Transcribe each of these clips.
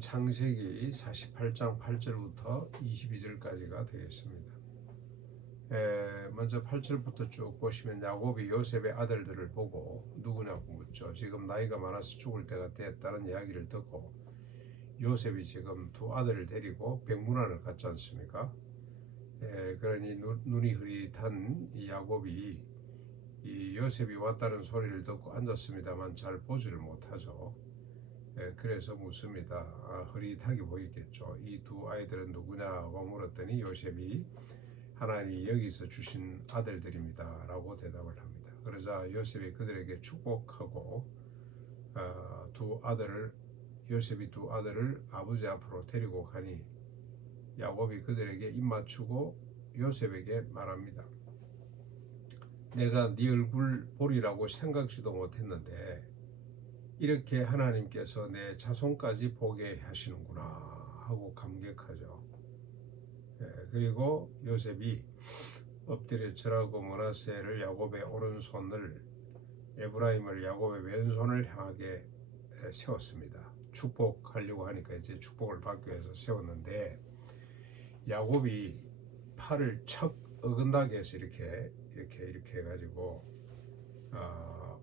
오늘은 창세기 48장 8절부터 22절까지가 되겠습니다. 먼저 8절부터 쭉 보시면 야곱이 요셉의 아들들을 보고 누구냐고 묻죠. 지금 나이가 많아서 죽을 때가 됐다는 이야기를 듣고 요셉이 지금 두 아들을 데리고 백문안을 갔지 않습니까? 그러니 눈이 흐릿한 이 야곱이 이 요셉이 왔다는 소리를 듣고 앉았습니다만 잘 보지를 못하죠. 그래서 묻습니다. 흐릿하게 보이겠죠. 이 두 아이들은 누구냐고 물었더니 요셉이 하나님이 여기서 주신 아들들입니다 라고 대답을 합니다. 그러자 요셉이 그들에게 축복하고 요셉이 두 아들을 아버지 앞으로 데리고 가니 야곱이 그들에게 입맞추고 요셉에게 말합니다. 내가 네 얼굴 보리라고 생각지도 못했는데 이렇게 하나님께서 내 자손까지 보게 하시는구나 하고 감격하죠. 그리고 요셉이 엎드려 절하고 므낫세를 야곱의 오른손을, 에브라임을 야곱의 왼손을 향하게 세웠습니다. 축복하려고 하니까 이제 축복을 받기 위해서 세웠는데 야곱이 팔을 척 어긋나게 해서 이렇게 해가지고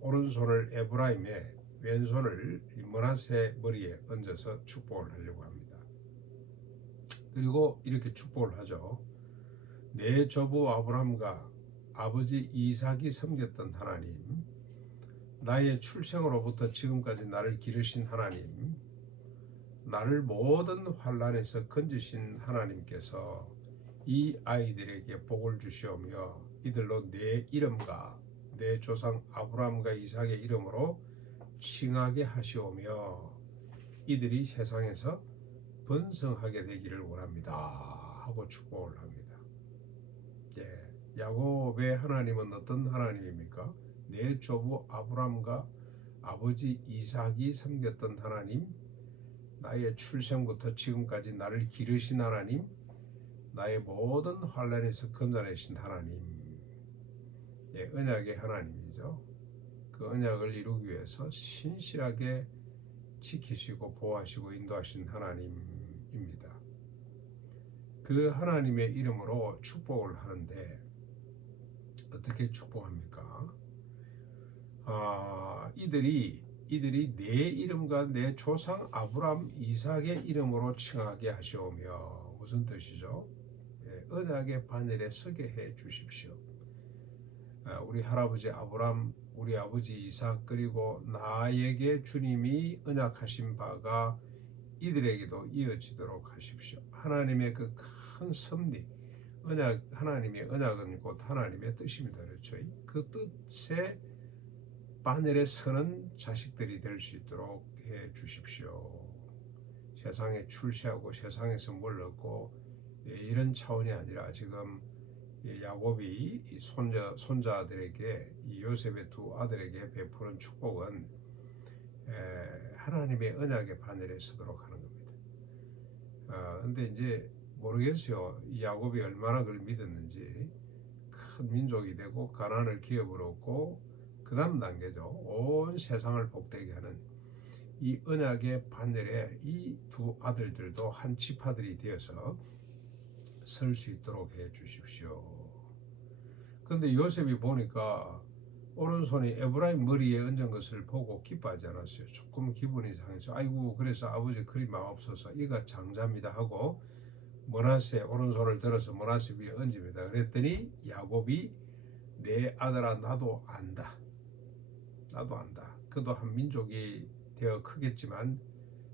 오른손을 에브라임의 왼손을 므낫세 머리에 얹어서 축복을 하려고 합니다. 그리고 이렇게 축복을 하죠. 내 조부 아브람과 아버지 이삭이 섬겼던 하나님, 나의 출생으로부터 지금까지 나를 기르신 하나님, 나를 모든 환난에서 건지신 하나님께서 이 아이들에게 복을 주시오며 이들로 내 이름과 내 조상 아브람과 이삭의 이름으로 칭하게 하시오며 이들이 세상에서 번성하게 되기를 원합니다 하고 축복을 합니다. 야곱의 하나님은 어떤 하나님입니까? 내 조부 아브람과 아버지 이삭이 섬겼던 하나님, 나의 출생부터 지금까지 나를 기르신 하나님, 나의 모든 환난에서 건져내신 하나님, 언약의 하나님이죠. 그 언약을 이루기 위해서 신실하게 지키시고 보호하시고 인도하신 하나님입니다. 그 하나님의 이름으로 축복을 하는데 어떻게 축복합니까? 이들이 내 이름과 내 조상 아브람 이삭의 이름으로 칭하게 하시오며 무슨 뜻이죠? 언약의 바늘에 서게 해 주십시오. 우리 할아버지 아브람, 우리 아버지 이삭, 그리고 나에게 주님이 언약하신 바가 이들에게도 이어지도록 하십시오. 하나님의 그 큰 섭리, 하나님의 언약은 곧 하나님의 뜻입니다. 그렇죠? 그 뜻에 바늘에 서는 자식들이 될 수 있도록 해 주십시오. 세상에 출세하고 세상에서 뭘 얻고 이런 차원이 아니라 지금 야곱이 손자들에게, 이 요셉의 두 아들에게 베푸는 축복은 하나님의 언약의 바늘에 서도록 하는 겁니다. 근데 이제 모르겠어요. 이 야곱이 얼마나 그걸 믿었는지. 큰 민족이 되고 가나안을 기업으로 얻고 그 다음 단계죠. 온 세상을 복되게 하는 이 언약의 바늘에 이 두 아들들도 한 지파들이 되어서 설 수 있도록 해 주십시오. 그런데 요셉이 보니까 오른손이 에브라임 머리에 얹은 것을 보고 기뻐하지 않았어요. 조금 기분이 상해서 아이고, 그래서 아버지 그리 마옵소서, 이가 장자입니다 하고 므낫세 오른손을 들어서 므낫세 위에 얹습니다. 그랬더니 야곱이 내 아들아, 나도 안다. 그도 한 민족이 되어 크겠지만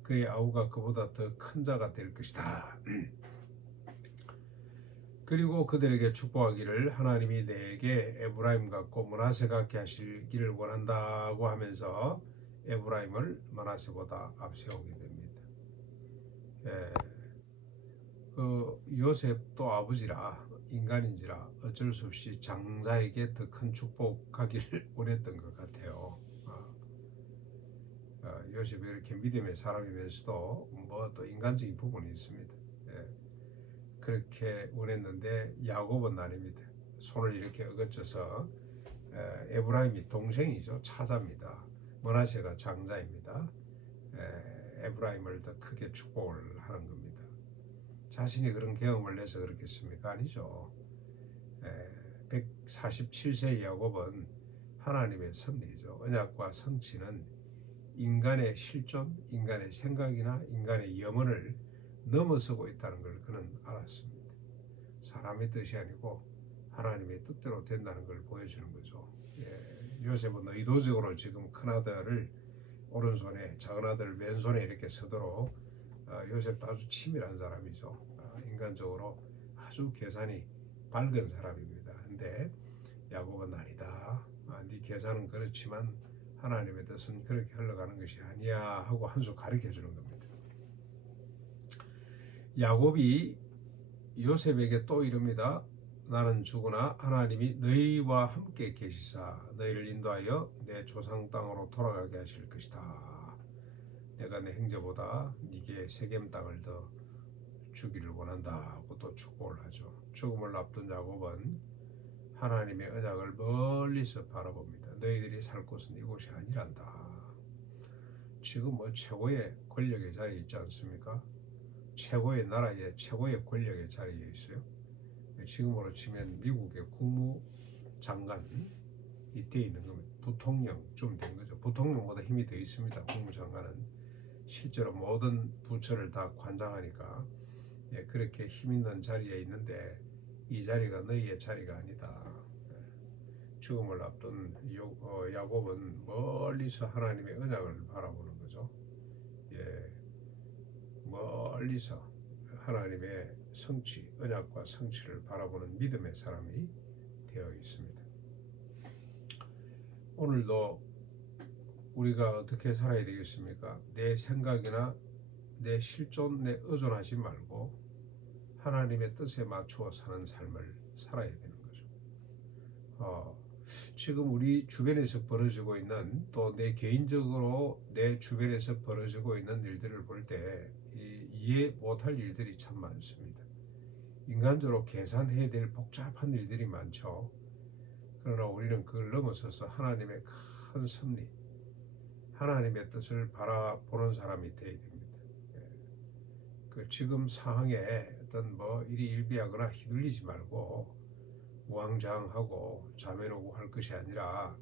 그의 아우가 그보다 더 큰 자가 될 것이다. 그리고 그들에게 축복하기를 하나님이 내게 에브라임 같고 므낫세 같게 하시기를 원한다고 하면서 에브라임을 므낫세보다 앞세우게 됩니다. 그 요셉도 아버지라 인간인지라 어쩔 수 없이 장자에게 더 큰 축복하기를 원했던 것 같아요. 요셉이 이렇게 믿음의 사람이면서도 뭐 또 인간적인 부분이 있습니다. 그렇게 원했는데 야곱은 아닙니다. 손을 이렇게 어긋져서 에브라임이 동생이죠. 차자입니다. 므낫세가 장자입니다. 에브라임을 더 크게 축복을 하는 겁니다. 자신이 그런 경험을 해서 그렇겠습니까? 아니죠. 147세 야곱은 하나님의 섭리죠. 언약과 성취는 인간의 실존, 인간의 생각이나 인간의 염원을 넘어서고 있다는 걸 그는 알았습니다. 사람의 뜻이 아니고 하나님의 뜻대로 된다는 걸 보여주는 거죠. 요셉은 의도적으로 지금 큰아들을 오른손에 작은아들 왼손에 이렇게 서도록 요셉도 아주 치밀한 사람이죠. 인간적으로 아주 계산이 밝은 사람입니다. 근데 야곱은 아니다. 네 계산은 그렇지만 하나님의 뜻은 그렇게 흘러가는 것이 아니야 하고 한 수 가르쳐 주는 겁니다. 야곱이 요셉에게 또 이릅니다. 나는 죽으나 하나님이 너희와 함께 계시사 너희를 인도하여 내 조상 땅으로 돌아가게 하실 것이다. 내가 내 형제보다 네게 세겜 땅을 더 주기를 원한다 하고 또 축복을 하죠. 죽음을 앞둔 야곱은 하나님의 언약을 멀리서 바라봅니다. 너희들이 살 곳은 이곳이 아니란다. 지금 최고의 권력의 자리에 있지 않습니까? 최고의 나라의 최고의 권력의 자리에 있어요. 지금으로 치면 미국의 국무장관 이때 있는 겁니다. 부통령쯤 된 거죠. 부통령보다 힘이 더 있습니다. 국무장관은 실제로 모든 부처를 다 관장하니까 그렇게 힘 있는 자리에 있는데 이 자리가 너희의 자리가 아니다. 죽음을 앞둔 야곱은 멀리서 하나님의 언약을 바라보는 거죠. 멀리서 하나님의 성취, 언약과 성취를 바라보는 믿음의 사람이 되어 있습니다. 오늘도 우리가 어떻게 살아야 되겠습니까? 내 생각이나 내 실존에 의존하지 말고 하나님의 뜻에 맞추어 사는 삶을 살아야 되는 거죠. 지금 우리 주변에서 벌어지고 있는 또 내 개인적으로 내 주변에서 벌어지고 있는 일들을 볼 때 이해 못할 일들이 참 많습니다. 인간적으로 계산해야 될 복잡한 일들이 많죠. 그러나 우리는 그걸 넘어서서 하나님의 큰 섭리, 하나님의 뜻을 바라보는 사람이 되어야 됩니다. 그 지금 상황에 어떤 일이 일비하거나 휘둘리지 말고 우왕좌왕하고 자매로고 할 것이 아니라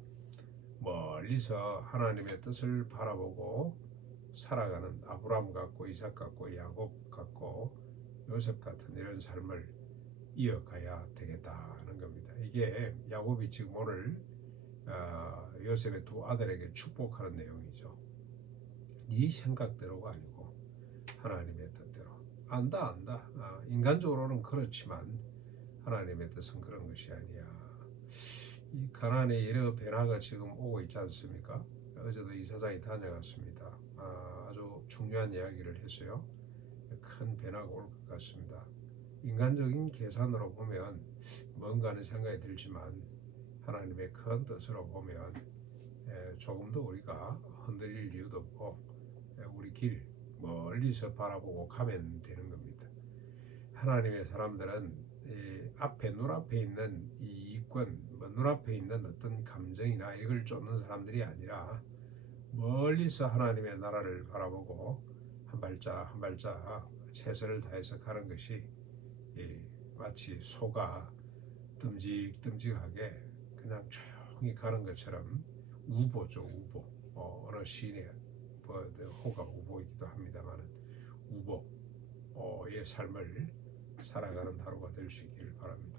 멀리서 하나님의 뜻을 바라보고 살아가는 아브라함 같고 이삭 같고 야곱 같고 요셉 같은 이런 삶을 이어가야 되겠다는 겁니다. 이게 야곱이 지금 오늘 요셉의 두 아들에게 축복하는 내용이죠. 네 생각대로가 아니고 하나님의 뜻대로. 안다. 인간적으로는 그렇지만 하나님의 뜻은 그런 것이 아니야. 이 가나안의 여러 변화가 지금 오고 있지 않습니까? 어제도 이사장이 다녀갔습니다. 아주 중요한 이야기를 했어요. 큰 변화가 올 것 같습니다. 인간적인 계산으로 보면 뭔가는 생각이 들지만 하나님의 큰 뜻으로 보면 조금 더 우리가 흔들릴 이유도 없고 우리 길 멀리서 바라보고 가면 되는 겁니다. 하나님의 사람들은 눈앞에 있는 이 이권, 눈앞에 있는 어떤 감정이나 이걸 쫓는 사람들이 아니라 멀리서 하나님의 나라를 바라보고 한 발짝 한 발짝 최선을 다해서 가는 것이 마치 소가 듬직듬직하게 그냥 조용히 가는 것처럼 우보죠. 우보. 어느 시인의 호가 우보이기도 합니다만 우보의 삶을 살아가는 하루가 될 수 있기를 바랍니다.